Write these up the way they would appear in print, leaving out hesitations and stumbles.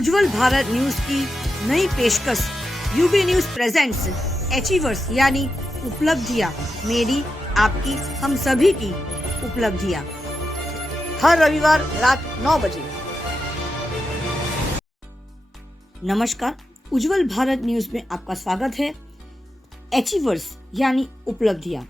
उज्जवल Bharat news की नई पेशकश यूबी न्यूज प्रेजेंट्स अचीवर्स यानी उपलब्धियां, मेरी आपकी हम सभी की उपलब्धियां, हर रविवार रात 9 बजे। नमस्कार, उज्जवल भारत न्यूज में आपका स्वागत है। अचीवर्स यानी उपलब्धियां।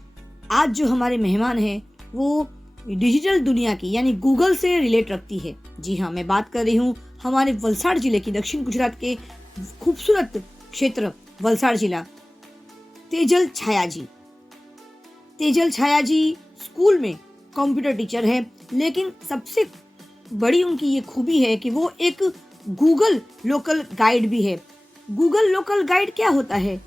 आज जो हमारे मेहमान हैं वो डिजिटल दुनिया की यानी गूगल से रिलेट रखती है। जी हाँ, मैं बात कर रही हूँ हमारे वलसाड़ जिले की, दक्षिण गुजरात के खूबसूरत क्षेत्र वलसाड़ जिला। तेजल छाया जी। तेजल छाया जी स्कूल में कंप्यूटर टीचर है, लेकिन सबसे बड़ी उनकी ये खूबी है कि वो एक गूगल लोकल गाइड भी है। गूगल लोकल गाइड क्या होता है?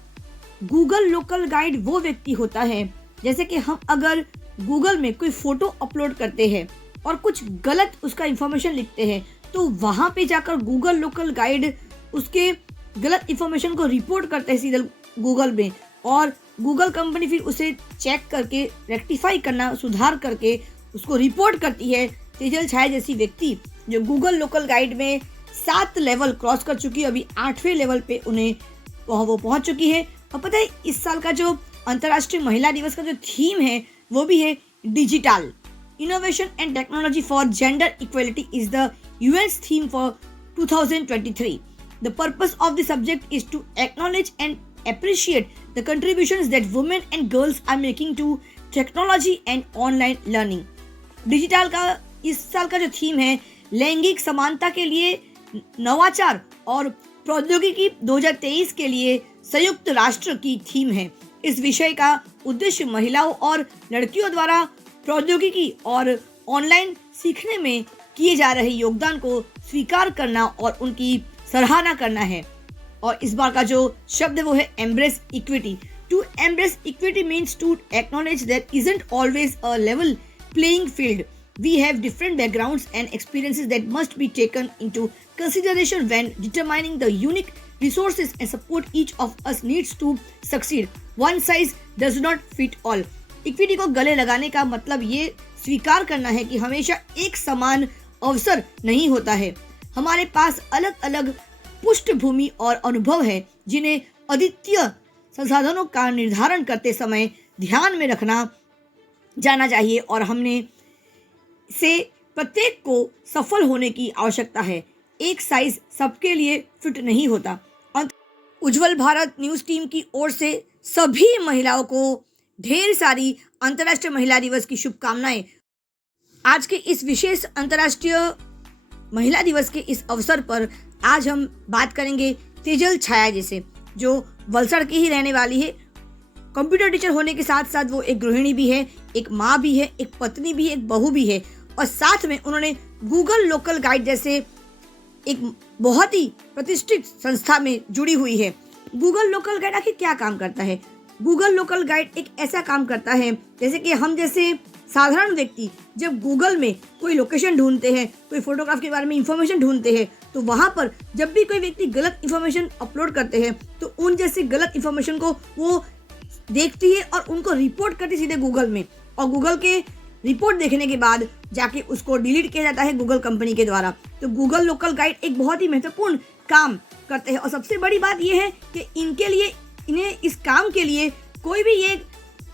गूगल लोकल गाइड वो व्यक्ति होता है, जैसे कि हम अगर गूगल में कोई फोटो अपलोड करते हैं और कुछ गलत उसका इंफॉर्मेशन लिखते हैं, तो वहां पे जाकर गूगल लोकल गाइड उसके गलत इंफॉर्मेशन को रिपोर्ट करते हैं सीधे गूगल में, और गूगल कंपनी फिर उसे चेक करके रेक्टिफाई करना, सुधार करके उसको रिपोर्ट करती है। तेजल छाया जैसी व्यक्ति जो गूगल लोकल गाइड में 7 लेवल क्रॉस कर चुकी है, अभी 8वें लेवल पे उन्हें वो पहुंच चुकी है। और पता है, इस साल का जो अंतर्राष्ट्रीय महिला दिवस का जो थीम है वो भी है digital innovation and technology for gender equality is the US theme for 2023. The purpose of the subject is to acknowledge and appreciate the contributions that women and girls are making to technology and online learning. Digital का इस साल का जो theme है लैंगिक समानता के लिए नवाचार और प्रौद्योगिकी 2023 के लिए संयुक्त राष्ट्र की थीम है। इस विषय का उद्देश्य महिलाओं और लड़कियों द्वारा प्रौद्योगिकी और ऑनलाइन सीखने में किए जा रहे योगदान को स्वीकार करना और उनकी सराहना करना है। और इस बार का जो शब्द है वो है embrace equity. To embrace equity means to acknowledge that isn't always a level playing field. We have different backgrounds and experiences that must be taken into consideration when determining the unique resources and support each of us needs to succeed. One size does not fit all. Equity को गले लगाने का मतलब ये स्वीकार करना है कि हमेशा एक समान अवसर नहीं होता है। हमारे पास अलग अलग पृष्ठभूमि और अनुभव है जिन्हें अद्वितीय संसाधनों का निर्धारण करते समय ध्यान में रखना जाना चाहिए, और हमने से प्रत्येक को सफल होने की आवश्यकता है। एक साइज सबके लिए फिट नहीं होता। उज्जवल भारत न्यूज टीम की ओर से सभी महिलाओं को ढेर सारी अंतर्राष्ट्रीय महिला दिवस की शुभकामनाएं। आज के इस विशेष अंतर्राष्ट्रीय महिला दिवस के इस अवसर पर आज हम बात करेंगे तेजल छाया जी से, जो वलसाड़ की ही रहने वाली है। कंप्यूटर टीचर होने के साथ साथ वो एक गृहिणी भी है, एक माँ भी है, एक पत्नी भी है, एक बहू भी है, और साथ में उन्होंने गूगल लोकल गाइड जैसे एक बहुत ही प्रतिष्ठित संस्था में जुड़ी हुई है। गूगल लोकल गाइड आखिर क्या काम करता है? गूगल लोकल गाइड एक ऐसा काम करता है जैसे कि हम जैसे साधारण व्यक्ति जब गूगल में कोई लोकेशन ढूंढते हैं, कोई फोटोग्राफ के बारे में इंफॉर्मेशन ढूंढते हैं, तो वहां पर जब भी कोई व्यक्ति गलत इंफॉर्मेशन अपलोड करते हैं तो उन जैसे गलत इंफॉर्मेशन को वो देखती है और उनको रिपोर्ट करती सीधे गूगल में, और गूगल के रिपोर्ट देखने के बाद जाके उसको डिलीट किया जाता है गूगल कंपनी के द्वारा। तो गूगल लोकल गाइड एक बहुत ही महत्वपूर्ण काम करते हैं, और सबसे बड़ी बात यह है कि इन्हें इस काम के लिए कोई भी ये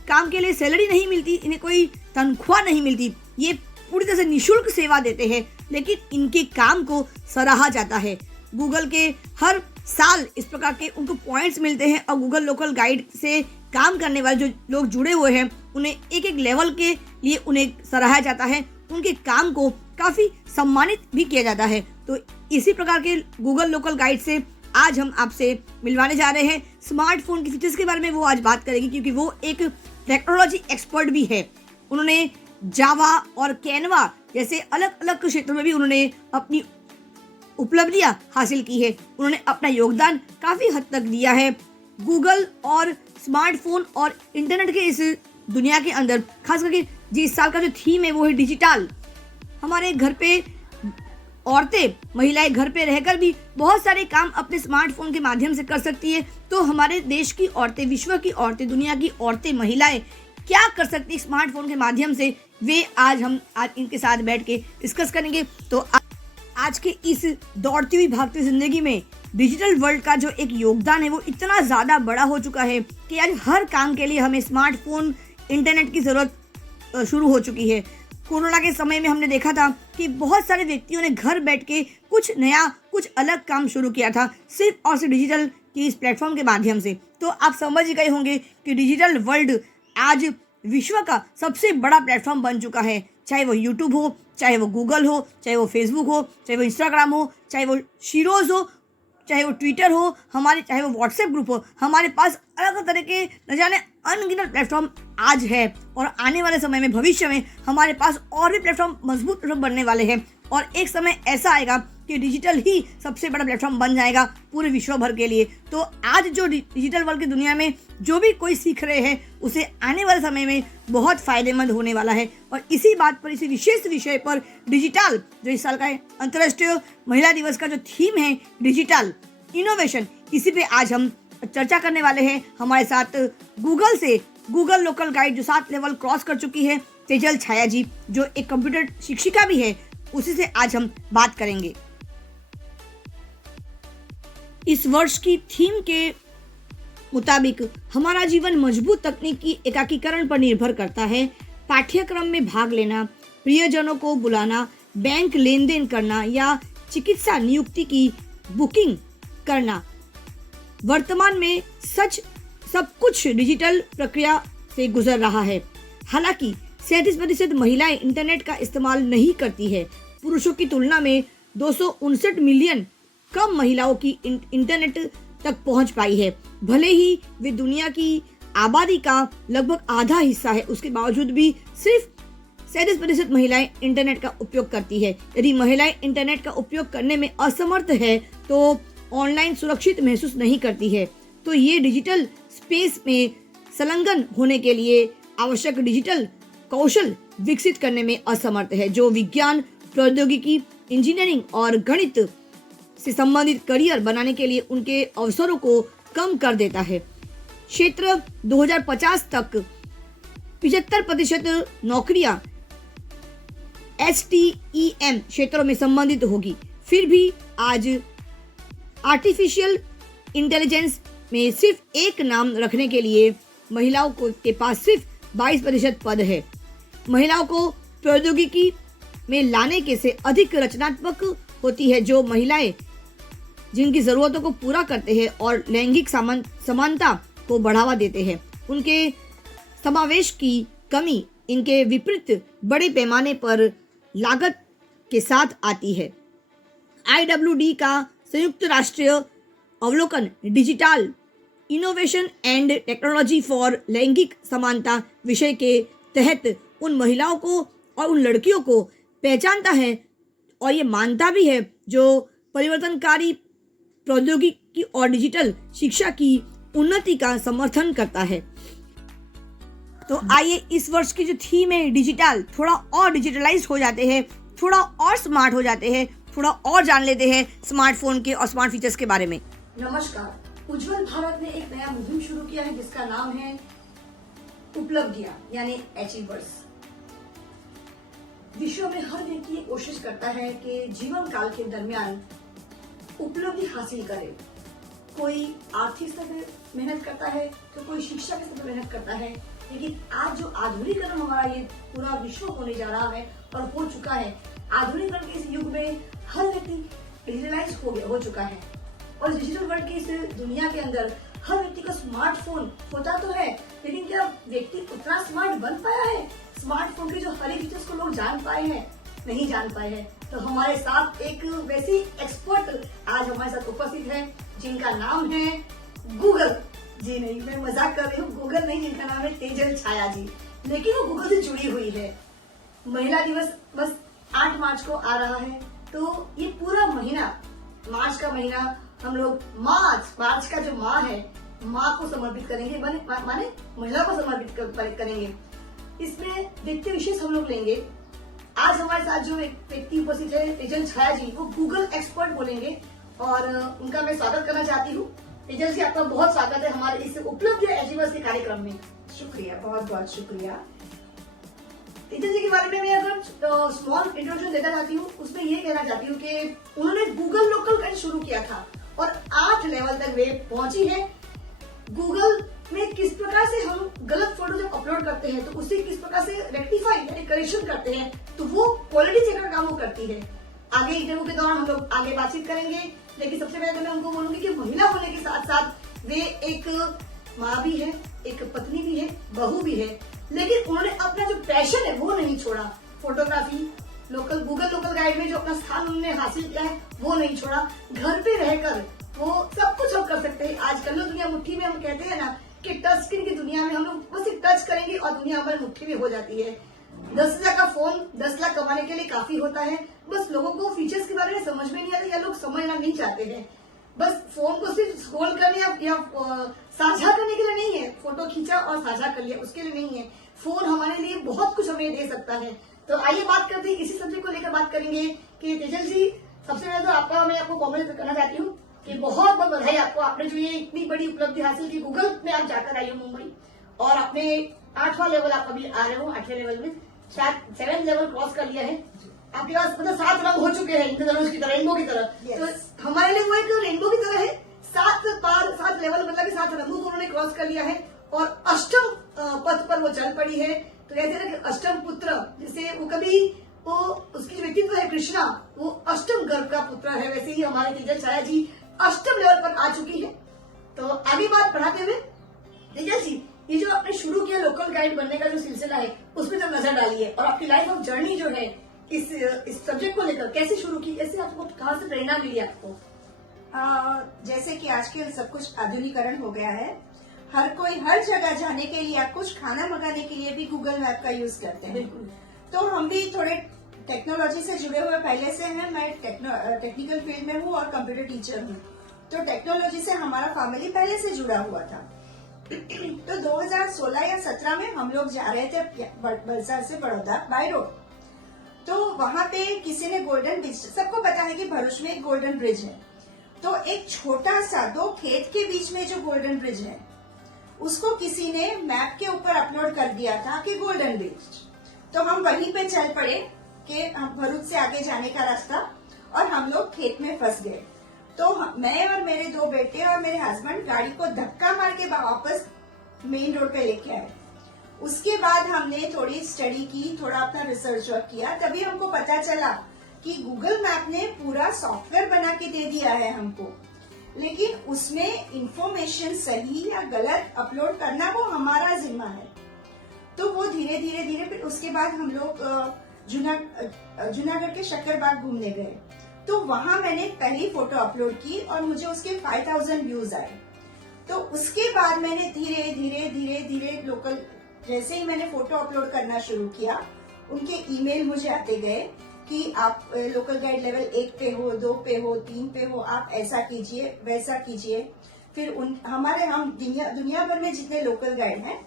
काम के लिए सैलरी नहीं मिलती, इन्हें कोई तनख्वाह नहीं मिलती। ये पूरी तरह से निःशुल्क सेवा देते हैं, लेकिन इनके काम को सराहा जाता है। गूगल के हर साल इस प्रकार के उनको पॉइंट्स मिलते हैं, और गूगल लोकल गाइड से काम करने वाले जो लोग जुड़े हुए हैं उन्हें एक एक लेवल के लिए उन्हें सराहा जाता है, उनके काम को काफ़ी सम्मानित भी किया जाता है। तो इसी प्रकार के गूगल लोकल गाइड से आज हम आपसे मिलवाने जा रहे हैं। स्मार्टफोन की फीचर्स के बारे में वो आज बात करेंगे, क्योंकि वो एक टेक्नोलॉजी एक्सपर्ट भी है। उन्होंने जावा और कैनवा जैसे अलग अलग क्षेत्रों में भी उन्होंने अपनी उपलब्धियां हासिल की है। उन्होंने अपना योगदान काफ़ी हद तक दिया है गूगल और स्मार्टफोन और इंटरनेट के इस दुनिया के अंदर। खास करके जिस साल का जो थीम है वो है डिजिटल। हमारे घर पे औरतें, महिलाएं घर पे रहकर भी बहुत सारे काम अपने स्मार्टफोन के माध्यम से कर सकती है। तो हमारे देश की औरतें, विश्व की औरतें, दुनिया की औरतें, महिलाएं क्या कर सकती है स्मार्टफोन के माध्यम से, वे आज इनके साथ बैठ के डिस्कस करेंगे। तो आज के इस दौड़ती हुई भागती जिंदगी में डिजिटल वर्ल्ड का जो एक योगदान है वो इतना ज़्यादा बड़ा हो चुका है कि आज हर काम के लिए हमें स्मार्टफोन, इंटरनेट की ज़रूरत शुरू हो चुकी है। कोरोना के समय में हमने देखा था कि बहुत सारे व्यक्तियों ने घर बैठ के कुछ नया, कुछ अलग काम शुरू किया था सिर्फ और सिर्फ डिजिटल की इस प्लेटफॉर्म के माध्यम से। तो आप समझ गए होंगे कि डिजिटल वर्ल्ड आज विश्व का सबसे बड़ा प्लेटफॉर्म बन चुका है। चाहे वो यूट्यूब हो, चाहे वो गूगल हो, चाहे वो फेसबुक हो, चाहे वो इंस्टाग्राम हो, चाहे वो शीरोज़ हो, चाहे वो ट्विटर हो, चाहे वो व्हाट्सएप ग्रुप हो, हमारे पास अलग अलग तरह के न जाने अनगिनत प्लेटफॉर्म आज है। और आने वाले समय में, भविष्य में हमारे पास और भी प्लेटफॉर्म, मजबूत प्लेटफॉर्म बनने वाले हैं। और एक समय ऐसा आएगा कि डिजिटल ही सबसे बड़ा प्लेटफॉर्म बन जाएगा पूरे विश्व भर के लिए। तो आज जो डिजिटल वर्ल्ड की दुनिया में जो भी कोई सीख रहे हैं उसे आने वाले समय में बहुत फायदेमंद होने वाला है। और इसी बात पर, इसी विशेष विषय पर डिजिटल, जो इस साल का अंतर्राष्ट्रीय महिला दिवस का जो थीम है डिजिटल इनोवेशन, इसी पे आज हम चर्चा करने वाले हैं। हमारे साथ गूगल से गूगल लोकल गाइड जो 7 लेवल क्रॉस कर चुकी है, तेजल छाया जी, जो एक कंप्यूटर शिक्षिका भी है, उसी से आज हम बात करेंगे। इस वर्ष की थीम के मुताबिक हमारा जीवन मजबूत तकनीकी एकीकरण पर निर्भर करता है। पाठ्यक्रम में भाग लेना, प्रियजनों को बुलाना, बैंक लेन देन करना या चिकित्सा नियुक्ति की बुकिंग करना, वर्तमान में सब कुछ डिजिटल प्रक्रिया से गुजर रहा है। हालांकि 37% महिलाएं इंटरनेट का इस्तेमाल नहीं करती है। पुरुषों की तुलना में 259 मिलियन कम महिलाओं की इंटरनेट तक पहुंच पाई है। भले ही वे दुनिया की आबादी का लगभग आधा हिस्सा है, उसके बावजूद भी सिर्फ 37% महिलाएं इंटरनेट का उपयोग करती है। यदि महिलाएं इंटरनेट का उपयोग करने में असमर्थ है तो ऑनलाइन सुरक्षित महसूस नहीं करती है, तो ये डिजिटल स्पेस में संलग्न होने के लिए आवश्यक डिजिटल कौशल विकसित करने में असमर्थ है, जो विज्ञान, प्रौद्योगिकी, इंजीनियरिंग और गणित से संबंधित करियर बनाने के लिए उनके अवसरों को कम कर देता है। क्षेत्र 2050 तक 75% नौकरियां STEM क्षेत्रों में संबंधित होगी। फिर भी आज आर्टिफिशियल इंटेलिजेंस में सिर्फ एक नाम रखने के लिए महिलाओं के पास सिर्फ 22% पद है। महिलाओं को प्रौद्योगिकी में लाने के से अधिक रचनात्मक होती है, जो महिलाएं जिनकी ज़रूरतों को पूरा करते हैं और लैंगिक समानता को बढ़ावा देते हैं। उनके समावेश की कमी इनके विपरीत बड़े पैमाने पर लागत के साथ आती है। IWD का संयुक्त राष्ट्रीय अवलोकन digital innovation and technology for लैंगिक समानता विषय के तहत उन महिलाओं को और उन लड़कियों को पहचानता है और ये मानता भी है जो परिवर्तनकारी प्रौद्योगिकी और डिजिटल शिक्षा की उन्नति का समर्थन करता है। तो आइए इस वर्ष की जो थीम है डिजिटल, थोड़ा और डिजिटलाइज हो जाते हैं, थोड़ा और स्मार्ट हो जाते हैं, थोड़ा और जान लेते हैं स्मार्टफोन के और स्मार्ट फीचर्स के बारे में। नमस्कार, उज्जवल भारत ने एक नया मुहिम शुरू किया है जिसका नाम है उपलब्धियां यानी अचीवर्स। विश्व में हर व्यक्ति ये कोशिश करता है कि जीवन काल के दरमियान उपलब्धि हासिल करे। कोई आर्थिक स्तर पर मेहनत करता है तो कोई शिक्षा के स्तर पर मेहनत करता है। लेकिन आज जो आधुनिकीकरण हमारा ये पूरा विश्व होने जा रहा है और हो चुका है, आधुनिकीकरण के इस युग में हर व्यक्ति डिजिटलाइज हो चुका है। और डिजिटल वर्ल्ड की इस दुनिया के अंदर हर व्यक्ति का स्मार्टफोन होता तो है, लेकिन क्या व्यक्ति उतना स्मार्ट बन पाया है? स्मार्टफोन के जो हर एक फीचर्स को लोग जान पाए हैं? नहीं जान पाए हैं। तो हमारे साथ एक वैसी एक्सपर्ट आज हमारे साथ उपस्थित है जिनका नाम है गूगल जी। नहीं, मैं मजाक कर रही हूँ, गूगल नहीं, जिनका नाम है तेजल छाया जी, लेकिन वो गूगल से जुड़ी हुई है। महिला दिवस बस 8 मार्च को आ रहा है, तो ये पूरा महीना, मार्च का महीना, हम लोग मार्च का जो माह है, माँ को समर्पित करेंगे, माने महिला को समर्पित करेंगे। इसमें व्यक्ति विशेष हम लोग लेंगे। आज हमारे साथ जो एक व्यक्ति उपस्थित है तेजल छाया जी, वो गूगल एक्सपर्ट बोलेंगे और उनका मैं स्वागत करना चाहती हूँ। तेजल जी, आपका बहुत स्वागत है हमारे इस उपलब्धि अचीवर्स के कार्यक्रम में। शुक्रिया, बहुत बहुत शुक्रिया। तेजल जी के बारे में मैं अगर स्मॉल इंट्रोडक्शन देना चाहती हूँ, उसमें ये कहना चाहती हूँ कि उन्होंने गूगल लोकल गाइड शुरू किया था और 8 लेवल तक वे पहुंची है। गूगल में किस प्रकार से हम गलत फोटो जब अपलोड करते हैं तो उसे किस प्रकार से रेक्टिफाई यानी करेक्शन करते हैं, तो वो क्वालिटी चेक का काम वो करती है। आगे इंटरव्यू के दौरान हम लोग आगे बातचीत करेंगे, लेकिन सबसे पहले तो मैं उनको बोलूंगी कि महिला होने के साथ साथ वे एक माँ भी है, एक पत्नी भी है, बहू भी है, लेकिन उन्होंने अपना जो पैशन है वो नहीं छोड़ा। फोटोग्राफी गूगल लोकल गाइड में जो अपना स्थान उन्होंने हासिल किया है वो नहीं छोड़ा। घर पे रहकर वो सब कुछ हम कर सकते हैं। आजकल दुनिया मुट्ठी में, हम कहते हैं ना कि टच स्क्रीन की दुनिया में हम लोग बस एक टच करेंगे और दुनिया हमारी मुट्ठी में हो जाती है। 10,000 का फोन 10 लाख कमाने के लिए काफी होता है। बस लोगों को फीचर्स के बारे में समझ में नहीं आता या लोग समझना नहीं चाहते हैं। बस फोन को सिर्फ स्क्रॉल करने या साझा करने के लिए नहीं है। फोटो खींचा और साझा कर लिया, उसके लिए नहीं है। फोन हमारे लिए बहुत कुछ हमें दे सकता है। तो आइए बात करते हैं, इसी सब्जेक्ट को लेकर बात करेंगे कि तेजल जी, सबसे पहले तो मैं आपको कॉम्प्लीमेंट करना चाहती हूँ कि बहुत बहुत बधाई आपको। आपने जो ये इतनी बड़ी उपलब्धि हासिल की, गूगल में आप जाकर आई हो मुंबई, और आपने 8वां लेवल आप अभी आ रहे हो, 8वें लेवल में शायद 7th लेवल क्रॉस कर लिया है। आपके पास मतलब 7 रंग हो चुके हैं इंद्रधनुष की तरह, रेनबो की तरह। तो हमारे लिए वो एक रेनबो की तरह है। 7 लेवल मतलब कि 7 रंगों को उन्होंने क्रॉस कर लिया है और अष्टम पद पर वो चल पड़ी है। तो कहते हैं ना कि अष्टम पुत्र, जैसे वो उसकी जो व्यक्तित्व है कृष्णा, वो अष्टम गर्भ का पुत्र है, वैसे ही हमारे तेजल छाया जी अष्टम लेवल पर आ चुकी है। तो आगे बात बढ़ाते हुए तेजल जी, ये जो आपने शुरू किया लोकल गाइड बनने का जो सिलसिला है, उसमें जब नजर डालिए और आपकी लाइफ ऑफ जर्नी जो है इस सब्जेक्ट को लेकर कैसे शुरू की, कैसे आपको कहाँ से प्रेरणा मिली आपको? जैसे कि आजकल सब कुछ आधुनिकरण हो गया है, हर कोई हर जगह जाने के लिए या कुछ खाना मंगाने के लिए भी गूगल मैप का यूज करते हैं। बिल्कुल। तो हम भी थोड़े टेक्नोलॉजी से जुड़े हुए पहले से हैं। मैं टेक्निकल फील्ड में हूँ और कंप्यूटर टीचर हूँ, तो टेक्नोलॉजी से हमारा फैमिली पहले से जुड़ा हुआ था। तो 2016 या 17 में हम लोग जा रहे थे वलसाड से बड़ौदा बाय रोड। तो वहां पे किसी ने गोल्डन ब्रिज, सबको पता है कि भरूच में एक गोल्डन ब्रिज है, तो एक छोटा सा 2 खेत के बीच में जो गोल्डन ब्रिज है उसको किसी ने मैप के ऊपर अपलोड कर दिया था कि गोल्डन ब्रिज। तो हम वहीं पे चल पड़े कि भरूच से आगे जाने का रास्ता, और हम लोग खेत में फंस गए। तो मैं और मेरे 2 बेटे और मेरे हस्बैंड गाड़ी को धक्का मार के वापस मेन रोड पे लेके आए। उसके बाद हमने थोड़ी स्टडी की, थोड़ा अपना रिसर्च वर्क किया, तभी हमको पता चला कि गूगल मैप ने पूरा सॉफ्टवेयर बना के दे दिया है हमको, लेकिन उसमें इंफॉर्मेशन सही या गलत अपलोड करना वो हमारा जिम्मा है। तो वो धीरे धीरे फिर उसके बाद हम लोग जूनागढ़ के शक्करबाग घूमने गए। तो वहां मैंने पहली फोटो अपलोड की और मुझे उसके 5000 व्यूज आए। तो उसके बाद मैंने धीरे धीरे लोकल, जैसे ही मैंने फोटो अपलोड करना शुरू किया, उनके ईमेल मुझे आते गए कि आप लोकल गाइड लेवल 1 पे हो, 2 पे हो, 3 पे हो, आप ऐसा कीजिए वैसा कीजिए। फिर हम दुनिया भर में जितने लोकल गाइड हैं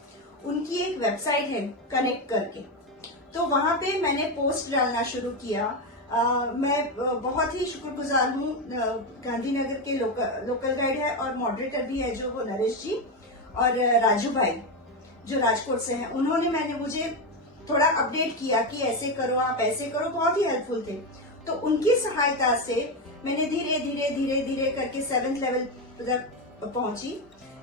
उनकी एक वेबसाइट है कनेक्ट करके, तो वहां पे मैंने पोस्ट डालना शुरू किया। मैं बहुत ही शुक्रगुजार हूँ, गांधीनगर के लोकल गाइड है और मॉडरेटर भी है जो वो नरेश जी, और राजू भाई जो राजकोट से हैं, मैंने मुझे थोड़ा अपडेट किया कि ऐसे करो, आप ऐसे करो, बहुत ही हेल्पफुल थे। तो उनकी सहायता से मैंने धीरे धीरे करके 7th लेवल तक पहुंची,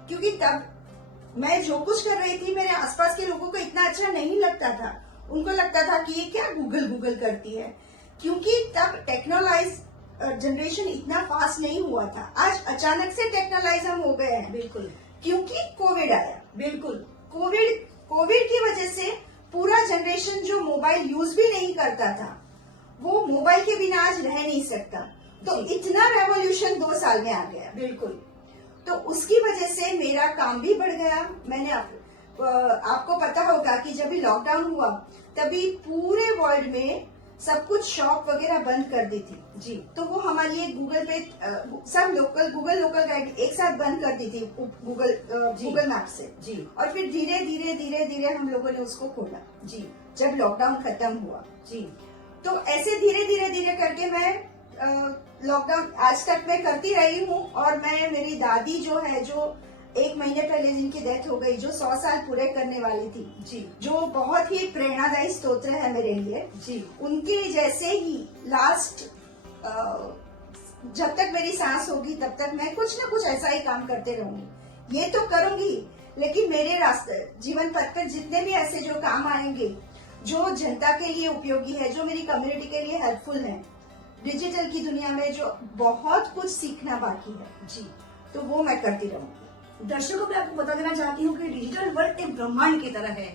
क्योंकि तब मैं जो कुछ कर रही थी मेरे आसपास के लोगों को इतना अच्छा नहीं लगता था। उनको लगता था कि ये क्या गूगल करती है, क्योंकि तब टेक्नोलाइज जनरेशन इतना फास्ट नहीं हुआ था। आज अचानक से टेक्नोलाइज हम हो गए हैं। बिल्कुल, क्योंकि कोविड आया। बिल्कुल, कोविड की वजह से पूरा जनरेशन जो मोबाइल यूज भी नहीं करता था, वो मोबाइल के बिना आज रह नहीं सकता। तो इतना रेवोल्यूशन 2 साल में आ गया। बिल्कुल। तो उसकी वजह से मेरा काम भी बढ़ गया। मैंने आपको पता होगा कि जब भी लॉकडाउन हुआ तभी पूरे वर्ल्ड में सब कुछ शॉप वगैरह बंद कर दी थी जी। तो वो हमारे लिए गूगल पे सब गूगल लोकल गाइड एक साथ बंद कर दी थी गूगल मैप से जी। और फिर धीरे धीरे हम लोगों ने उसको खोला जी, जब लॉकडाउन खत्म हुआ जी। तो ऐसे धीरे करके मैं लॉकडाउन आज तक मैं करती रही हूँ। और मैं मेरी दादी जो है, जो 1 महीने पहले जिनकी डेथ हो गई, जो 100 साल पूरे करने वाली थी जी जो बहुत ही प्रेरणादायी स्तोत्र है मेरे लिए, जी उनके जैसे ही लास्ट जब तक मेरी सांस होगी तब तक मैं कुछ ना कुछ ऐसा ही काम करते रहूंगी। ये तो करूंगी, लेकिन मेरे रास्ते जीवन पथ पर जितने भी ऐसे जो काम आएंगे, जो जनता के लिए उपयोगी है, जो मेरी कम्युनिटी के लिए हेल्पफुल है, डिजिटल की दुनिया में जो बहुत कुछ सीखना बाकी है जी। तो वो मैं करती रहूंगी। दर्शकों को मैं आपको बता देना चाहती हूँ कि डिजिटल वर्ल्ड एक ब्रह्मांड की तरह है।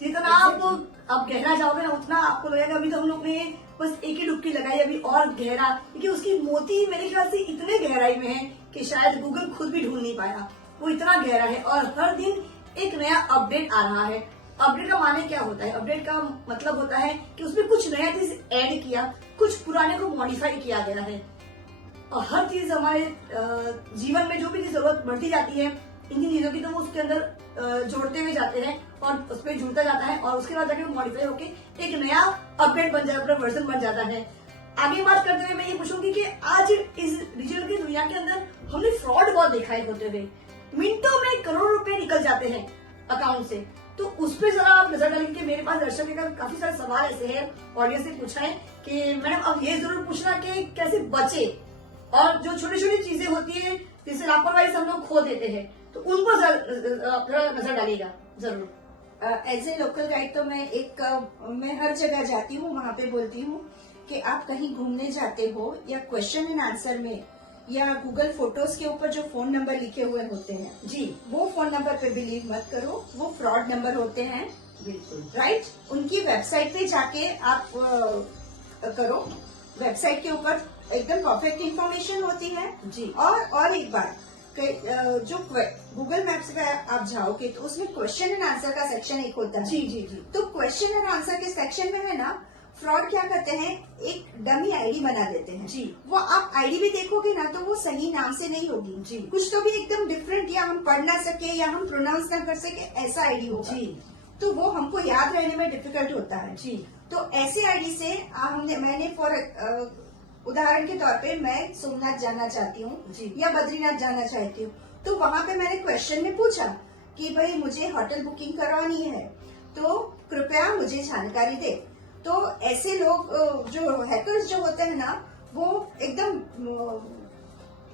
जितना आप गहरा जाओगे ना, उतना आपको लगेगा अभी तो हम लोग ने बस एक ही डुबकी लगाई, अभी और गहरा, क्योंकि उसकी मोती मेरे ख्याल से इतने गहराई में है कि शायद गूगल खुद भी ढूंढ नहीं पाया। वो इतना गहरा है और हर दिन एक नया अपडेट आ रहा है। अपडेट का माने क्या होता है? अपडेट का मतलब होता है कि उसमें कुछ नया चीज ऐड किया, कुछ पुराने को मॉडिफाई किया गया है। और हर चीज हमारे जीवन में जो भी चीज जरूरत बढ़ती जाती है, इन चीजों की, तो वो उसके अंदर जोड़ते हुए जाते हैं और उसमें जुड़ता जाता है और उसके बाद जाके वो मॉडिफाई होके एक नया अपडेट बन जाता है, वर्जन बन जाता है। आगे बात करते हुए मैं ये पूछूंगी कि आज इस डिजिटल की दुनिया के अंदर हमने फ्रॉड बहुत देखा है होते हुए। मिनटों में करोड़ों रुपए निकल जाते हैं अकाउंट से, तो उस पर जरा आप नजर डालेंगे। कि मेरे पास दर्शक का काफी सारे सवाल ऐसे हैं, ऑडियंस ने पूछा है कि मैडम अब ये जरूर पूछना कि कैसे बचे, और जो छोटी छोटी चीजें होती है जिससे लापरवाही से हम लोग खो देते हैं, तो उनको थोड़ा नजर डालिएगा जरूर। एज ए लोकल गाइड तो मैं हर जगह जाती हूँ, वहाँ पे बोलती हूँ कि आप कहीं घूमने जाते हो या क्वेश्चन एंड आंसर में या गूगल फोटोज के ऊपर जो फोन नंबर लिखे हुए होते हैं जी, वो फोन नंबर पे बिलीव मत करो, वो फ्रॉड नंबर होते हैं। बिल्कुल राइट, उनकी वेबसाइट पे जाके आप करो। वेबसाइट के ऊपर एकदम परफेक्ट इंफॉर्मेशन होती है जी। और एक बात, जो गूगल मैप्स पे आप जाओगे तो उसमें क्वेश्चन एंड आंसर का सेक्शन एक होता है। जी जी जी। तो क्वेश्चन एंड आंसर के सेक्शन में है ना, फ्रॉड क्या करते हैं, एक डमी आईडी बना देते हैं जी। वो आप आईडी भी देखोगे ना तो वो सही नाम से नहीं होगी जी। कुछ तो भी एकदम डिफरेंट, या हम पढ़ ना सके या हम प्रोनाउंस ना कर सके, ऐसा आईडी होगा जी। तो वो हमको याद रहने में डिफिकल्ट होता है। जी। तो ऐसे आईडी से मैंने फॉर उदाहरण के तौर पे मैं सोमनाथ जाना चाहती हूँ जी। या बद्रीनाथ जाना चाहती हूँ, तो वहाँ पे मैंने क्वेश्चन में पूछा कि भाई मुझे होटल बुकिंग करवानी है तो कृपया मुझे जानकारी दे। तो ऐसे लोग जो हैकर्स जो होते हैं ना, वो एकदम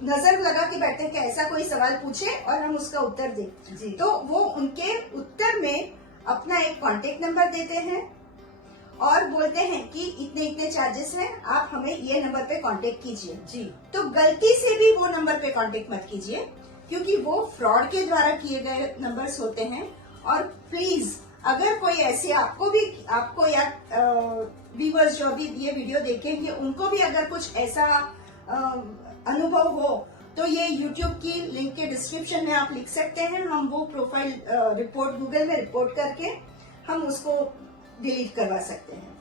नजर लगा के बैठते हैं कि ऐसा कोई सवाल पूछे और हम उसका उत्तर दें। जी। तो वो उनके उत्तर में अपना एक कांटेक्ट नंबर देते हैं और बोलते हैं कि इतने इतने चार्जेस हैं, आप हमें ये नंबर पे कांटेक्ट कीजिए। जी। तो गलती से भी वो नंबर पे कांटेक्ट मत कीजिए, क्योंकि वो फ्रॉड के द्वारा किए गए नंबर्स होते हैं। और प्लीज अगर कोई ऐसे आपको या व्यूअर्स जो अभी ये वीडियो देखेंगे उनको भी अगर कुछ ऐसा अनुभव हो तो ये YouTube की लिंक के डिस्क्रिप्शन में आप लिख सकते हैं। हम वो प्रोफाइल रिपोर्ट गूगल में रिपोर्ट करके हम उसको डिलीट करवा सकते हैं।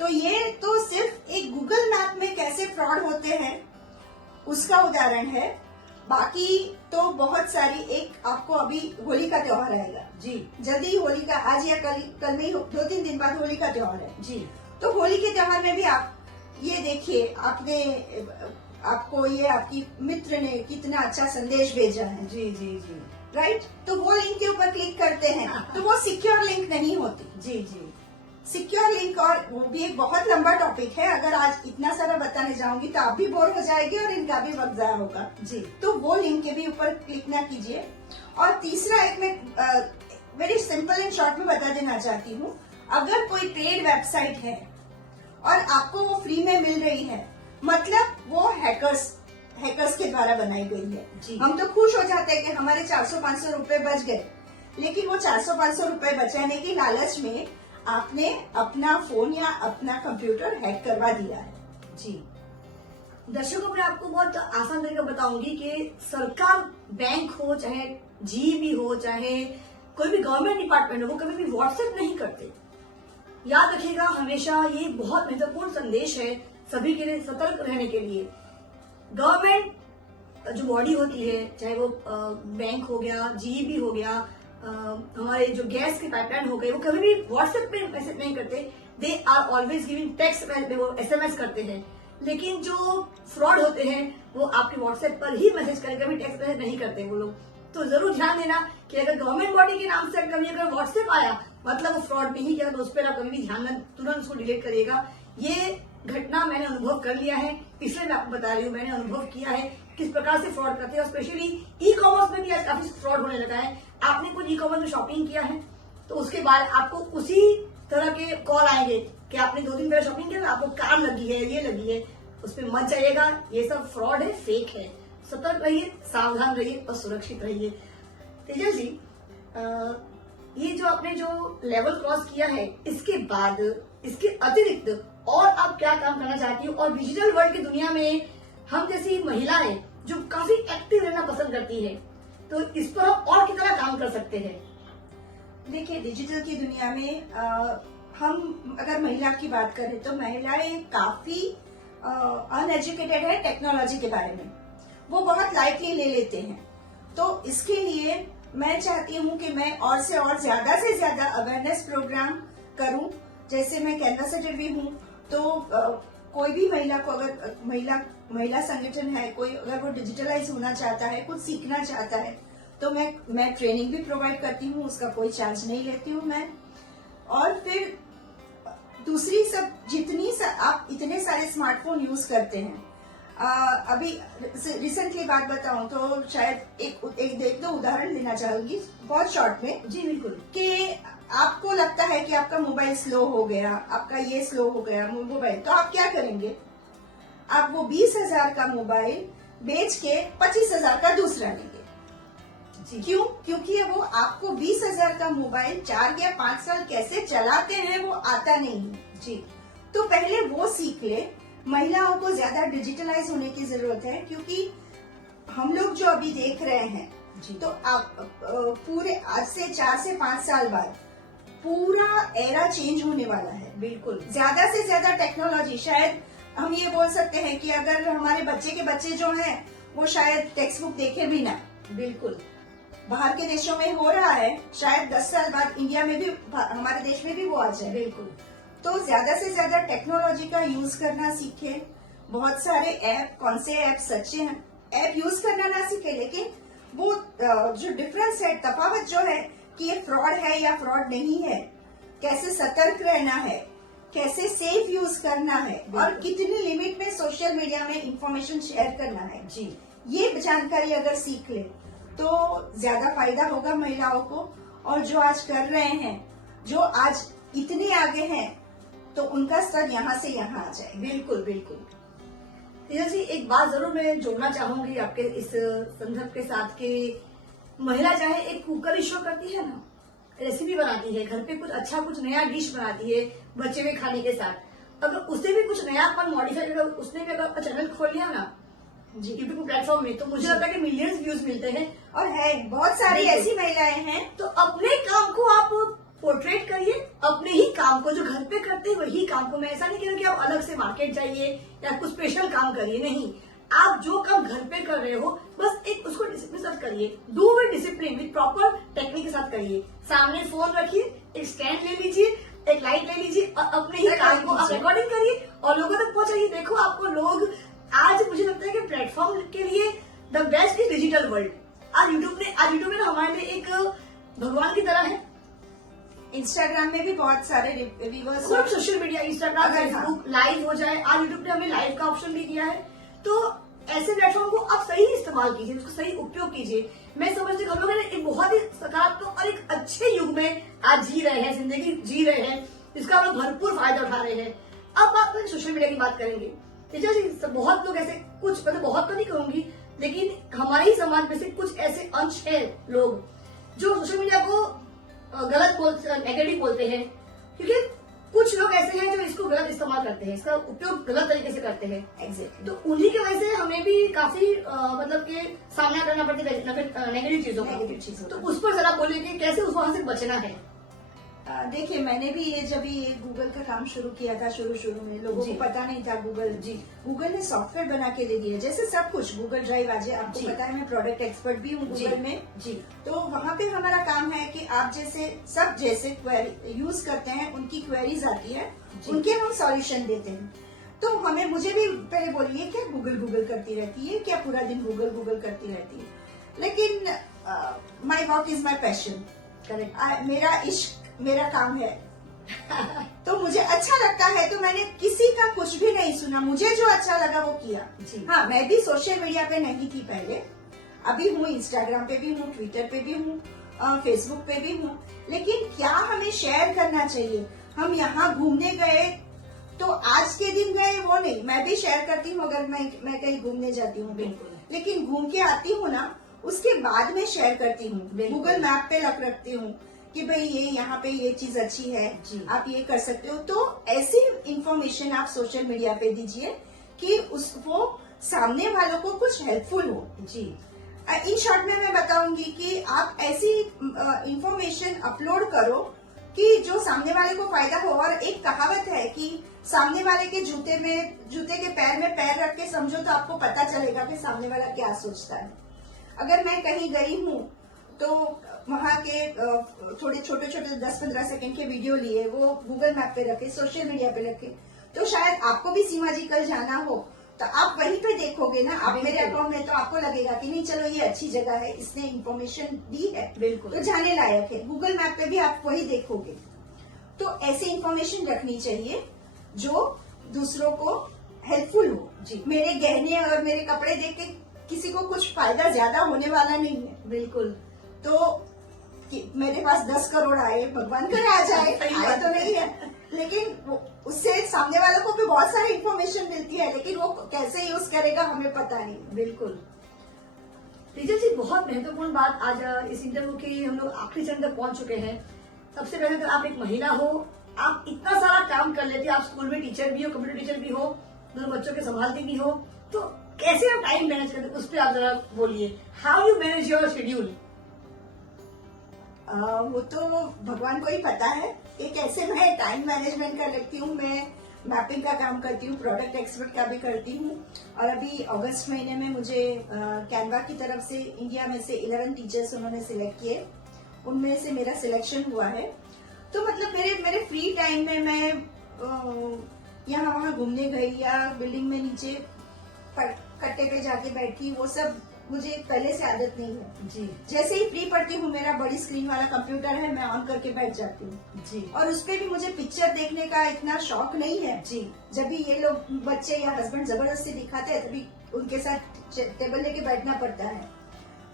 तो ये तो सिर्फ एक गूगल मैप में कैसे फ्रॉड होते हैं उसका उदाहरण है। बाकी तो बहुत सारी, एक आपको अभी होली का त्योहार आएगा जी। जल्दी होली का, आज या कल में ही 2-3 दिन बाद होली का त्योहार है जी। तो होली के त्योहार में भी आप ये देखिए, आपको ये आपकी मित्र ने कितना अच्छा संदेश भेजा है। जी जी जी। राइट, तो वो लिंक के ऊपर क्लिक करते हैं तो वो सिक्योर लिंक नहीं होती। जी जी। सिक्योर लिंक, और वो भी एक बहुत लंबा टॉपिक है, अगर आज इतना सारा बताने जाऊंगी तो आप भी बोर हो जाएंगे और इनका भी वक्त जाया होगा। जी। तो वो लिंक के भी ऊपर क्लिक ना कीजिए। और तीसरा एक मैं वेरी सिंपल एंड शॉर्ट में बता देना चाहती हूँ, अगर कोई पेड वेबसाइट है और आपको वो फ्री में मिल रही है, मतलब वो हैकर्स के द्वारा बनाई गई है। जी। हम तो खुश हो जाते हैं कि हमारे 400-500 रुपए बच गए, लेकिन वो 400-500 रुपए बचाने की लालच में आपने अपना फोन या अपना कंप्यूटर हैक करवा दिया है। जी। दर्शकों मैं आपको बहुत आसान तरीका बताऊंगी कि सरकार, बैंक हो, चाहे जीबी हो, चाहे कोई भी गवर्नमेंट डिपार्टमेंट हो, वो कभी भी व्हाट्सएप नहीं करते। याद रखिएगा हमेशा, ये बहुत महत्वपूर्ण संदेश है सभी के लिए सतर्क रहने के लिए। गवर्नमेंट जो बॉडी होती है, चाहे वो बैंक हो गया, जीबी हो गया, हमारे जो गैस की पाइपलाइन हो गई, वो कभी भी व्हाट्सएप पे मैसेज नहीं करते। They are always giving text में, वो SMS करते हैं। लेकिन जो फ्रॉड होते हैं वो आपके व्हाट्सएप पर ही मैसेज करेंगे, कभी टेक्स्ट मैसेज नहीं करते वो लोग। तो जरूर ध्यान देना कि अगर गवर्नमेंट बॉडी के नाम से कभी अगर व्हाट्सएप आया मतलब वो फ्रॉड नहीं किया, तो उस पर आप कभी भी ध्यान न, तुरंत उसको डिलीट करिएगा। ये घटना मैंने अनुभव कर लिया है, इसलिए मैं आपको बता रही हूँ, मैंने अनुभव किया है किस प्रकार से फ्रॉड करते हैं। स्पेशली ई कॉमर्स में भी आज काफी फ्रॉड होने लगा है। आपने कुछ ई कॉमर्स में शॉपिंग किया है तो उसके बाद आपको उसी तरह के कॉल आएंगे कि आपने 2 दिन पहले शॉपिंग किया, आपको कार लगी है, ये लगी है, उस पर मत जाइएगा। ये सब फ्रॉड है, फेक है। सतर्क रहिए, सावधान रहिए और सुरक्षित रहिए। तेजस जी, ये जो आपने जो लेवल क्रॉस किया है, इसके बाद इसके अतिरिक्त और आप क्या काम करना चाहती हो? और डिजिटल वर्ल्ड की दुनिया में हम जैसी महिलाएं जो काफी एक्टिव रहना पसंद करती है, तो इस पर हम और कितना काम कर सकते हैं? देखिए, डिजिटल की दुनिया में हम अगर महिला की बात करें तो महिलाएं काफी अनएजुकेटेड है टेक्नोलॉजी के बारे में, वो बहुत लाइटली ले लेते हैं। तो इसके लिए मैं चाहती हूँ कि मैं और से ज्यादा अवेयरनेस प्रोग्राम करूँ। जैसे मैं कैनवासेटर भी हूँ, तो कोई भी महिला को अगर महिला संगठन है कोई, अगर वो डिजिटलाइज होना चाहता है, कुछ सीखना चाहता है, तो मैं ट्रेनिंग भी प्रोवाइड करती हूँ, उसका कोई चार्ज नहीं लेती हूँ मैं। और फिर दूसरी आप इतने सारे स्मार्टफोन यूज करते हैं। अभी रिसेंटली बात बताऊं तो शायद एक देख दो उदाहरण देना चाहूंगी बहुत शॉर्ट में। जी बिल्कुल। कि आपको लगता है कि आपका मोबाइल स्लो हो गया, आपका ये स्लो हो गया मोबाइल, तो आप क्या करेंगे? आप वो 20,000 का मोबाइल बेच के 25,000 का दूसरा लेंगे। क्यों? क्योंकि वो आपको 20,000 का मोबाइल 4 या 5 साल कैसे चलाते हैं वो आता नहीं है। जी, तो पहले वो सीख ले। महिलाओं को ज्यादा डिजिटलाइज होने की जरूरत है, क्योंकि हम लोग जो अभी देख रहे हैं जी, तो आप पूरे आज से 4 से 5 साल बाद पूरा एरा चेंज होने वाला है। बिल्कुल, ज्यादा से ज्यादा टेक्नोलॉजी, शायद हम ये बोल सकते हैं कि अगर हमारे बच्चे के बच्चे जो हैं वो शायद टेक्स्ट बुक देखे भी ना। बिल्कुल, बाहर के देशों में हो रहा है, शायद 10 साल बाद इंडिया में भी, हमारे देश में भी वो आ जाए। बिल्कुल। तो ज्यादा से ज्यादा टेक्नोलॉजी का यूज करना सीखे। बहुत सारे ऐप, कौन से ऐप सच्चे हैं, ऐप यूज करना ना सीखे, लेकिन वो जो डिफरेंस है, तफावत जो है कि ये फ्रॉड है या फ्रॉड नहीं है, कैसे सतर्क रहना है, कैसे सेफ यूज करना है, और कितनी लिमिट में सोशल मीडिया में इंफॉर्मेशन शेयर करना है, जी, ये जानकारी अगर सीख ले तो ज्यादा फायदा होगा महिलाओं को। और जो आज कर रहे हैं, जो आज इतने आगे हैं, तो उनका स्तर यहाँ से यहाँ आ जाए। बिल्कुल बिल्कुल। तेजस जी, एक बात जरूर मैं जोड़ना चाहूंगी आपके इस संदर्भ के साथ कि महिला चाहे एक कुकर शो करती है ना, रेसिपी बनाती है, घर पे कुछ अच्छा कुछ नया डिश बनाती है बच्चे में खाने के साथ, अगर उसे भी कुछ नयापन मॉडिफाई कर उसने भी अगर चैनल खोल लिया ना जी यूट्यूब प्लेटफॉर्म में, तो मुझे लगता है कि मिलियंस व्यूज मिलते हैं। और है बहुत सारी ऐसी महिलाएं हैं। तो अपने काम को आप पोर्ट्रेट करिए, अपने ही काम को जो घर पे करते हैं वही काम को। मैं ऐसा नहीं कह रही कि आप अलग से मार्केट जाइए या कुछ स्पेशल काम करिए, नहीं, आप जो काम घर पे कर रहे हो बस एक उसको डिसिप्लिन के साथ करिए, do with discipline, with proper technique के साथ करिए। सामने फोन रखिए, एक स्टैंड ले लीजिए, एक लाइट ले लीजिए और अपने ही काम को आप रिकॉर्डिंग करिए और लोगों तक पहुंचाइए। देखो आपको लोग, आज मुझे लगता है कि प्लेटफॉर्म के लिए the best is digital world. आज यूट्यूब ने हमारे लिए एक भगवान की तरह है। इंस्टाग्राम में भी बहुत सारे व्यूअर्स, कोई social media, Instagram, Facebook live हो जाए, आज यूट्यूब ने हमें लाइव का ऑप्शन भी किया है। तो ऐसे प्लेटफॉर्म को आप सही इस्तेमाल कीजिए, उसको सही उपयोग कीजिए। मैं समझती हूँ हम लोग एक बहुत ही सकारात्मक और एक अच्छे युग में आज जी रहे हैं, जिंदगी जी रहे हैं, जिसका हम लोग भरपूर फायदा उठा रहे हैं। अब बात सोशल मीडिया की बात करेंगे। बहुत लोग ऐसे, कुछ मतलब बहुत तो नहीं कहूंगी, लेकिन हमारे ही समाज में से कुछ ऐसे अंश है लोग जो सोशल मीडिया को गलत नेगेटिव बोलते हैं, क्योंकि कुछ लोग ऐसे हैं जो इसको गलत इस्तेमाल करते हैं, इसका उपयोग गलत तरीके से करते हैं। एग्जैक्टली। तो उन्हीं की वजह से हमें भी काफी मतलब के सामना करना पड़ता है नेगेटिव चीजों का। तो उस पर जरा बोलिए कि कैसे उस वहां से बचना है। देखिए, मैंने भी जब ये गूगल का काम शुरू किया था, शुरू में लोगों को पता नहीं था गूगल ने सॉफ्टवेयर बना के दे दिया, जैसे सब कुछ गूगल ड्राइव आज आपको पता है, मैं प्रोडक्ट एक्सपर्ट भी हूँ गूगल में जी। तो वहाँ पे हमारा काम है कि आप जैसे क्वेरी यूज करते हैं, उनकी क्वेरीज आती है, उनके हम सॉल्यूशन देते हैं। तो मुझे भी पहले बोलिए क्या गूगल करती रहती है, क्या पूरा दिन गूगल करती रहती है, लेकिन my work is my passion, correct. मेरा इश्क मेरा काम है। तो मुझे अच्छा लगता है, तो मैंने किसी का कुछ भी नहीं सुना, मुझे जो अच्छा लगा वो किया। जी। हाँ, मैं भी सोशल मीडिया पे नहीं थी पहले, अभी हूँ, इंस्टाग्राम पे भी हूँ, ट्विटर पे भी हूँ, फेसबुक पे भी हूँ, लेकिन क्या हमें शेयर करना चाहिए। हम यहाँ घूमने गए तो आज के दिन गए वो नहीं, मैं भी शेयर करती हूँ अगर मैं कहीं घूमने जाती हूँ, बिल्कुल। लेकिन घूम के आती हूँ ना, उसके बाद में शेयर करती हूँ, बिल्कुल। गूगल मैप पे रखती हूँ कि भाई ये यहाँ पे ये चीज अच्छी है, जी। आप ये कर सकते हो। तो ऐसी इंफॉर्मेशन आप सोशल मीडिया पे दीजिए कि वो सामने वालों को कुछ हेल्पफुल हो। जी। इन शॉर्ट में मैं बताऊंगी कि आप ऐसी इंफॉर्मेशन अपलोड करो कि जो सामने वाले को फायदा हो। और एक कहावत है कि सामने वाले के जूते के पैर में पैर रख के समझो तो आपको पता चलेगा कि सामने वाला क्या सोचता है। अगर मैं कहीं गई हूँ तो वहाँ के थोड़े छोटे 10-15 सेकंड के वीडियो लिए, वो गूगल मैप पे रखे, सोशल मीडिया पे रखे, तो शायद आपको भी सीमा जी कल जाना हो तो आप वहीं पे देखोगे ना, आप मेरे अकाउंट में, तो आपको लगेगा कि नहीं चलो ये अच्छी जगह है, इसने इंफॉर्मेशन दी है, बिल्कुल। तो जाने लायक है। गूगल मैप पे भी आप वही देखोगे। तो ऐसी इंफॉर्मेशन रखनी चाहिए जो दूसरों को हेल्पफुल हो। जी। मेरे गहने और मेरे कपड़े देख के किसी को कुछ फायदा ज्यादा होने वाला नहीं है। बिल्कुल। तो मेरे पास 10 करोड़ आए, भगवान करे आ जाए, सही आए बात तो नहीं है, लेकिन उससे सामने वालों को भी बहुत सारी इंफॉर्मेशन मिलती है, लेकिन वो कैसे यूज करेगा हमें पता नहीं। बिल्कुल। टीचर जी, बहुत महत्वपूर्ण बात आज इस इंटरव्यू की हम लोग आखिरी चरण तक पहुंच चुके हैं। सबसे पहले तो आप एक महिला हो, आप इतना सारा काम कर लेते हो, आप स्कूल में टीचर भी हो, कंप्यूटर टीचर भी हो, दोनों बच्चों के संभालती भी हो, तो कैसे आप टाइम मैनेज करते हो, उस पर आप जरा बोलिए। How you manage your schedule? वो तो भगवान को ही पता है कि कैसे मैं टाइम मैनेजमेंट कर लेती हूँ। मैं मैपिंग का काम करती हूँ, प्रोडक्ट एक्सपर्ट का भी करती हूँ, और अभी अगस्त महीने में मुझे कैनवा की तरफ से इंडिया में से 11 टीचर्स उन्होंने सिलेक्ट किए, उनमें से मेरा सिलेक्शन हुआ है। तो मतलब मेरे फ्री टाइम में मैं यहाँ वहाँ घूमने गई या बिल्डिंग में नीचे कट्टे पे जाके बैठी, वो सब मुझे पहले से आदत नहीं है। जी। जैसे ही फ्री पढ़ती हूँ, मेरा बड़ी स्क्रीन वाला कंप्यूटर है, मैं ऑन करके बैठ जाती हूँ। जी। और उसपे भी मुझे पिक्चर देखने का इतना शौक नहीं है। जी। जब भी ये लोग बच्चे या हस्बैंड जबरदस्ती दिखाते हैं तभी उनके साथ टेबल लेके बैठना पड़ता है।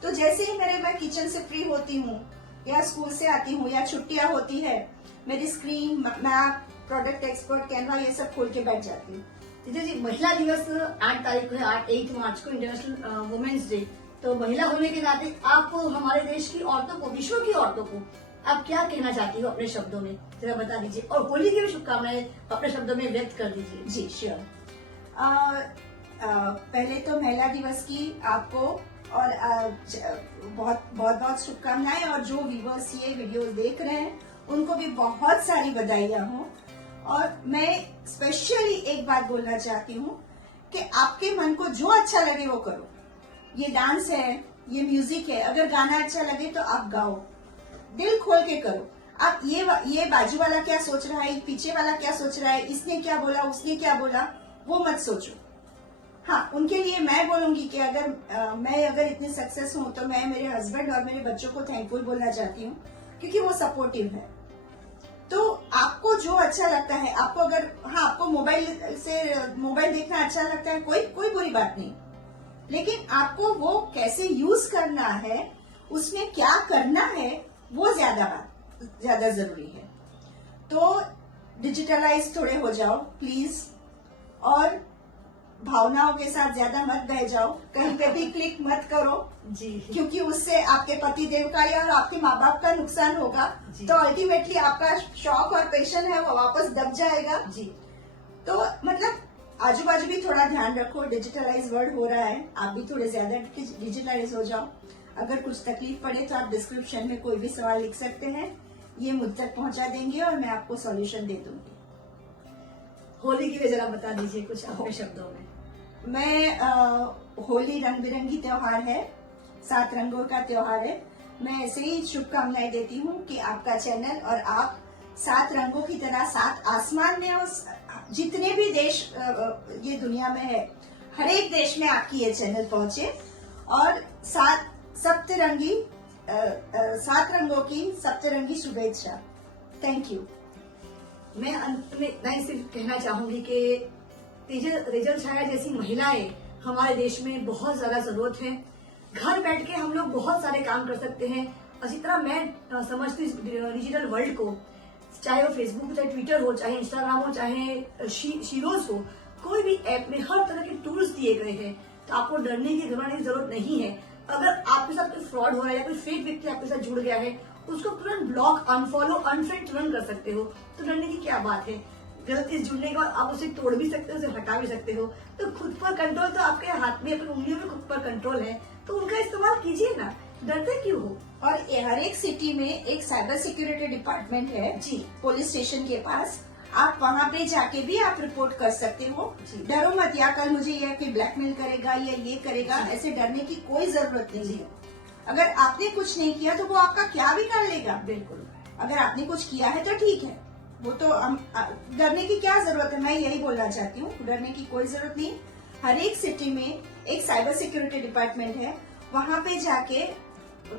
तो जैसे ही मैं किचन से फ्री होती हूँ या स्कूल से आती हूँ या छुट्टियां होती है, मेरी screen, map, product expert, Canva, ये सब खोल के बैठ जाती हूँ। टीचर जी, महिला दिवस 8 तारीख को है, 8 मार्च को इंटरनेशनल वुमेन्स डे। तो महिला होने के नाते आप हमारे देश की औरतों को, विश्व की औरतों को आप क्या कहना चाहती हो अपने शब्दों में, जरा बता दीजिए। और होली की भी शुभकामनाएं अपने शब्दों में व्यक्त कर दीजिए। जी श्योर। पहले तो महिला दिवस की आपको और बहुत बहुत शुभकामनाएं, और जो व्यूअर्स ये वीडियो देख रहे हैं उनको भी बहुत सारी बधाइयां हो। और मैं स्पेशली एक बात बोलना चाहती हूँ कि आपके मन को जो अच्छा लगे वो करो। ये डांस है, ये म्यूजिक है, अगर गाना अच्छा लगे तो आप गाओ, दिल खोल के करो। आप ये बाजू वाला क्या सोच रहा है, पीछे वाला क्या सोच रहा है, इसने क्या बोला, उसने क्या बोला, वो मत सोचो। हाँ, उनके लिए मैं बोलूंगी कि अगर मैं इतनी सक्सेस हूँ तो मैं मेरे हस्बैंड और मेरे बच्चों को थैंकफुल बोलना चाहती हूँ, क्योंकि वो सपोर्टिव है। तो आपको जो अच्छा लगता है, आपको अगर आपको मोबाइल देखना अच्छा लगता है, कोई बुरी बात नहीं, लेकिन आपको वो कैसे यूज करना है, उसमें क्या करना है, वो ज्यादा जरूरी है। तो डिजिटलाइज थोड़े हो जाओ प्लीज, और भावनाओं के साथ ज्यादा मत बह जाओ, कहीं पे भी क्लिक मत करो जी। क्योंकि उससे आपके पति देव का या और आपके माँ बाप का नुकसान होगा। तो अल्टीमेटली आपका शौक और पैशन है वो वापस दब जाएगा। जी। तो मतलब आजू बाजू भी थोड़ा ध्यान रखो, डिजिटलाइज वर्ल्ड हो रहा है, आप भी थोड़े ज्यादा डिजिटलाइज हो जाओ। अगर कुछ तकलीफ पड़े तो आप डिस्क्रिप्शन में कोई भी सवाल लिख सकते हैं, ये मुझ तक पहुंचा देंगे और मैं आपको सॉल्यूशन दे दूंगी। होली की भी जरा बता दीजिए कुछ अपने शब्दों में। होली रंग बिरंगी त्योहार है, 7 रंगों का त्योहार है। मैं ऐसे ही शुभकामनाएं देती हूँ कि आपका चैनल और आप 7 रंगों की तरह 7 आसमान में, और जितने भी देश ये दुनिया में है, हर एक देश में आपकी ये चैनल पहुंचे और 7 सप्तरंगी 7 रंगों की सप्तरंगी शुभेच्छा। Thank you. मैं अंत में इतना ही सिर्फ कहना चाहूंगी कि तेजल छाया जैसी महिलाएं हमारे देश में बहुत ज्यादा जरूरत है। घर बैठ के हम लोग बहुत सारे काम कर सकते हैं और जिस तरह मैं समझती हूँ डिजिटल वर्ल्ड को, चाहे वो फेसबुक हो, चाहे ट्विटर हो, चाहे इंस्टाग्राम हो, चाहे शीरोज हो, कोई भी ऐप में हर तरह के टूल्स दिए गए हैं। तो आपको डरने की घबराने की जरूरत नहीं है। अगर आपके साथ कोई फ्रॉड हो रहा है या कोई फेक व्यक्ति आपके साथ जुड़ गया है, उसको तुरंत ब्लॉक, अनफॉलो, अनफ्रेंड तुरंत कर सकते हो। तो डरने की क्या बात है। गलती से जुड़ने के बाद आप उसे तोड़ भी सकते हो, उसे हटा भी सकते हो। तो खुद पर कंट्रोल तो आपके हाथ में, अपनी उंगलियों में खुद पर कंट्रोल है, तो उनका इस्तेमाल कीजिए ना, डरते क्यों हो। और हर एक सिटी में एक साइबर सिक्योरिटी डिपार्टमेंट है जी, पुलिस स्टेशन के पास। आप वहाँ पे जाके भी आप रिपोर्ट कर सकते हो। जी। डरो मत, या कल मुझे यह कि ब्लैकमेल करेगा या ये करेगा, ऐसे डरने की कोई जरूरत नहीं है। अगर आपने कुछ नहीं किया तो वो आपका क्या भी कर लेगा। बिल्कुल। अगर आपने कुछ किया है तो ठीक है, वो तो डरने की क्या जरूरत है। मैं यही बोलना चाहती हूँ, डरने की कोई जरूरत नहीं। हर एक सिटी में एक साइबर सिक्योरिटी डिपार्टमेंट है, वहाँ पे जाके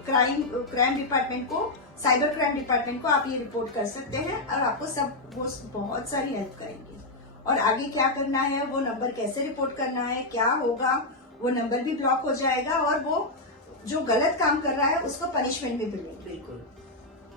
क्राइम डिपार्टमेंट को, साइबर क्राइम डिपार्टमेंट को आप ये रिपोर्ट कर सकते हैं और आपको सब वो बहुत सारी हेल्प करेंगे। और आगे क्या करना है, वो नंबर कैसे रिपोर्ट करना है, क्या होगा, वो नंबर भी ब्लॉक हो जाएगा और वो जो गलत काम कर रहा है उसको पनिशमेंट भी मिलेगी। बिल्कुल।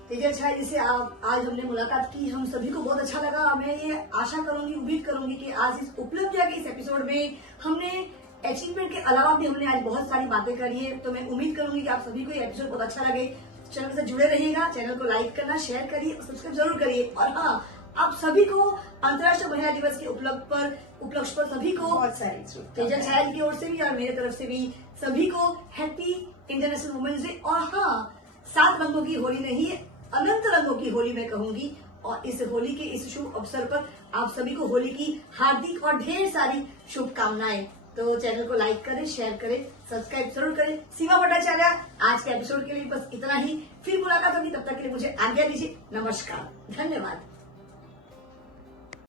तेजल छाया जिसे आज हमने मुलाकात की, हम सभी को बहुत अच्छा लगा। मैं ये आशा करूंगी, उम्मीद करूंगी कि आज इस उपलब्धियां के इस एपिसोड में हमने अचीवमेंट के अलावा भी हमने आज बहुत सारी बातें करी है। तो मैं उम्मीद करूंगी कि आप सभी को ये एपिसोड बहुत अच्छा लगे। चैनल से जुड़े रहिएगा, चैनल को लाइक करना, शेयर करिए और सब्सक्राइब जरूर करिए। और हाँ, आप सभी को अंतर्राष्ट्रीय महिला दिवस के उपलक्ष्य पर सभी को बहुत सारी तेजल छाया की ओर से भी और मेरे तरफ से भी सभी को हैप्पी इंटरनेशनल वुमेन्स डे। और हाँ, 7 रंगों की होली नहीं है, अनंत रंगों की होली मैं कहूंगी। और इस होली के इस शुभ अवसर पर आप सभी को होली की हार्दिक और ढेर सारी शुभकामनाएं। तो चैनल को लाइक करें, शेयर करें, सब्सक्राइब जरूर करें। सीमा भट्टाचार्य आज के एपिसोड के लिए बस इतना ही। फिर मुलाकात होगी, तब तक के लिए मुझे आज्ञा दीजिए। नमस्कार, धन्यवाद।